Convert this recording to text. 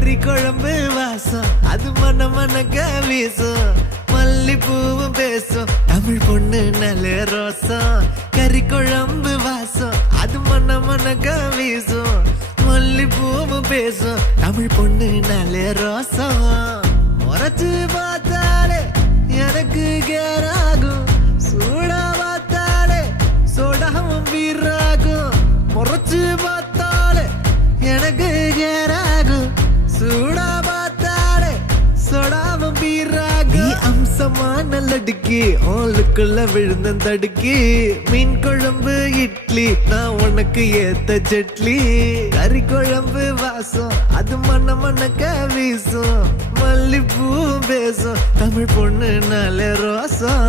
கறி குழம்பு வாசம் அது மன மனக்க வீசும் மல்லிப்பூவும் பேசும் தமிழ் பொண்ணு நல்ல ரோசம் கறி குழம்பு வாசம் அது மன மனக்க வீசும் மல்லிப்பூவும் பேசும் தமிழ் பொண்ணு நல்ல ரோசம் முறைச்சு பார்த்தாலே எனக்கு கேராகும் சூடா பார்த்தாலே சோடாவும் வீராகும் முறைச்சு பார்த்தாலே எனக்கு கேராகும் சூடா பார்த்தாலே சோடாவும் வீராகும் அம்சமான லடுக்கி ஓலுக்குள்ள விழுந்த தடுக்கி மீன் குழம்பு இட்லி நான் உனக்கு ஏத்த சட்லி கறி குழம்பு வாசம் அது மன மனக்க வீசும் மல்லிப்பூ பேசும் தமிழ் பொண்ணு நல்ல ரோசம்